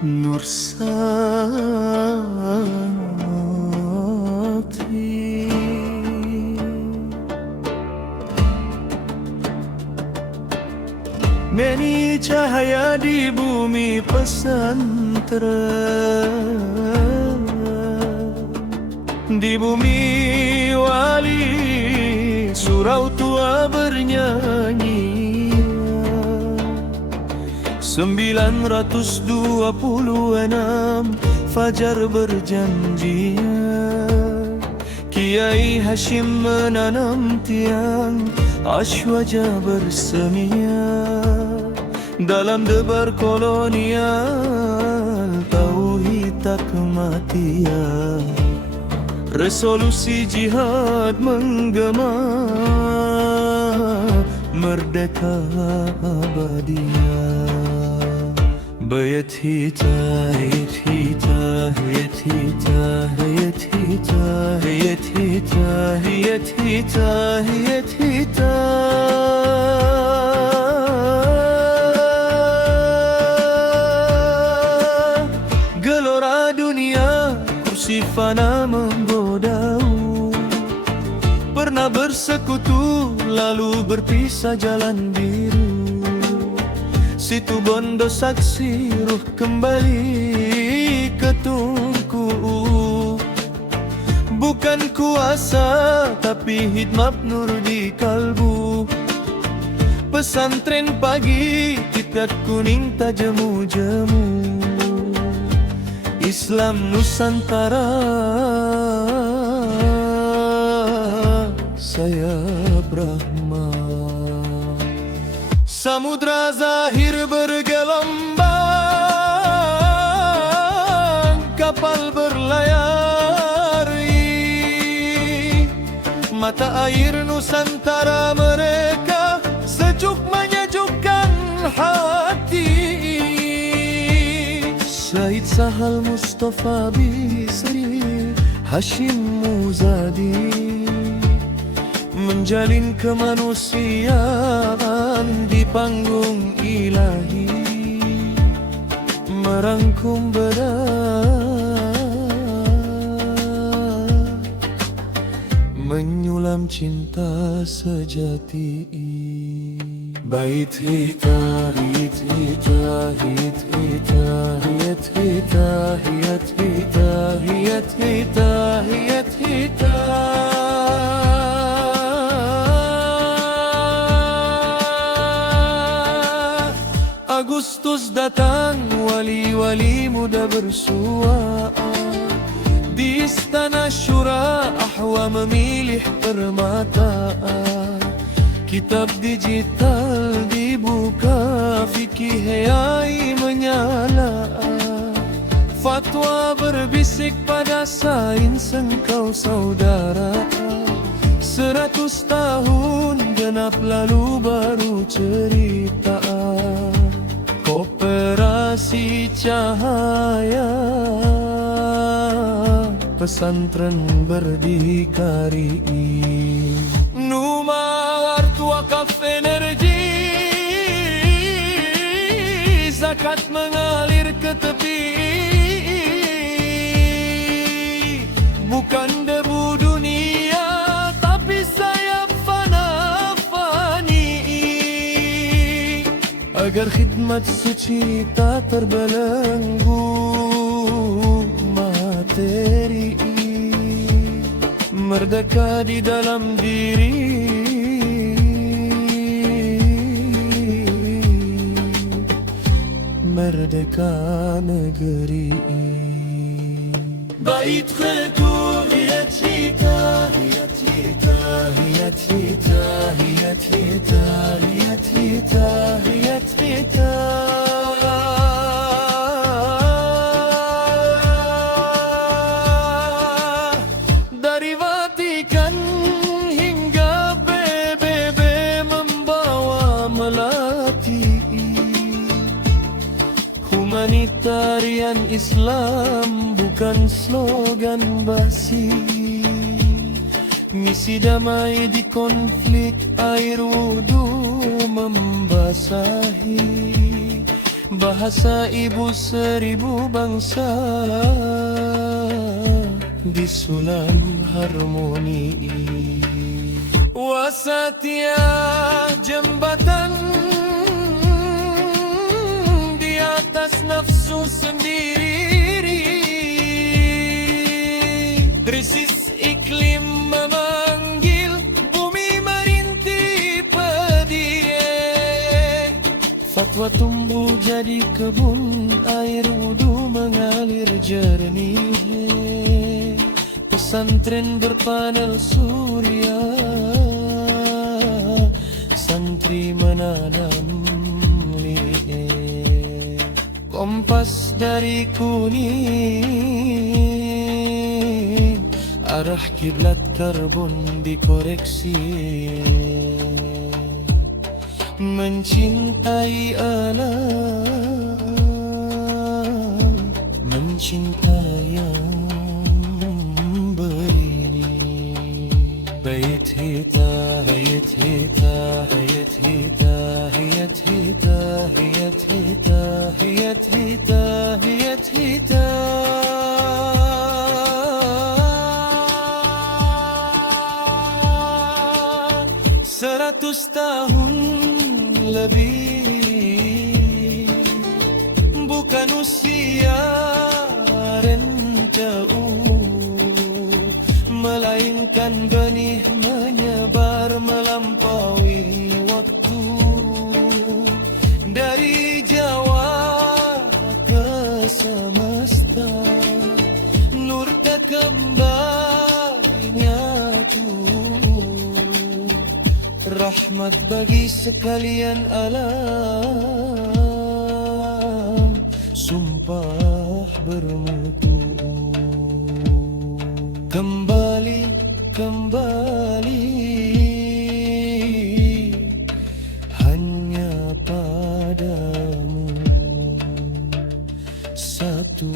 Nur Sakti. Meni cahaya di bumi pesantren, di bumi wali surau tua bernyanyi. 926 fajar berjanji, Kiai Hashim menanam tiang Ashwaja bersemia dalam debar kolonial. Tauhid tak kematian, resolusi jihad menggema, merdeka abadiah. Bayat hita, hayat hita, hayat hita, hayat hita, hayat hita, hayat hita, hayat hita. Gelora dunia, kursi fana menggodau. Pernah bersekutu, lalu berpisah jalan biru. Situ Bondo saksi ruh kembali ke Tunku. Bukan kuasa tapi hikmat nur di kalbu. Pesantren pagi tikat kuning tak jemu-jemu. Islam Nusantara saya Brahma. Samudra zahir bergelombang, kapal berlayar. Mata air Nusantara mereka sejuk menyejukkan hati. Syahid Sahal Mustafa Bisri, Hashim Muzadi menjalin kemanusiaan di panggung ilahi, merangkum berat, menyulam cinta sejati. Bait hita, hit hita, hit hita, hit hita, hit hita, hit hita, hit hita. Agustus datang, wali-wali muda bersua. Di istana syura, ahwa memilih permata. Kitab digital dibuka, fikih hayai menyala. Fatwa berbisik pada sains engkau saudara. 100 tahun genap lalu baru cerita. Koperasi cahaya, pesantren berdikari. Numar wakaf energi, zakat mengalir ke tepi. Bukan debu dunia, tapi sayap fana-fani. Agar khidmat suci tak terbelenggu materi. Merdeka di dalam diri, merdeka negeri. Bait khilku hiyat hita, hiyat hita, hiyat hita, hiyat hita, hiyat hita, hiyat hita. Dari Vatikan hingga PBB membawa melati. Humanitarian Islam bukan slogan basi. Misi damai di konflik, air wudhu membasahi. bahasa ibu seribu bangsa, disulam harmoni. Wasatya jembatan di atas nafsu sendiri, krisis iklim memanggil, bumi merintih pedih. Fatwa tumbuh jadi kebun, air wudu mengalir jernih. Pesantren berpanel surya, santri menanam lirih. Kompas dari kuning, arah kiblat karbon dikoreksi. Mencintai alam, mencintai yang berini. Bait hita, bait hita, bait hita, bait hita, bait hita, bait hita, bait hita. 100 tahun lebih, bukan usia jauh, melainkan benih menyebar melampaui waktu. Dari Jawa ke semesta, nur tak kembali nyatu. Rahmat bagi sekalian alam, sumpah bermutu. Kembali, kembali, hanya padamu satu.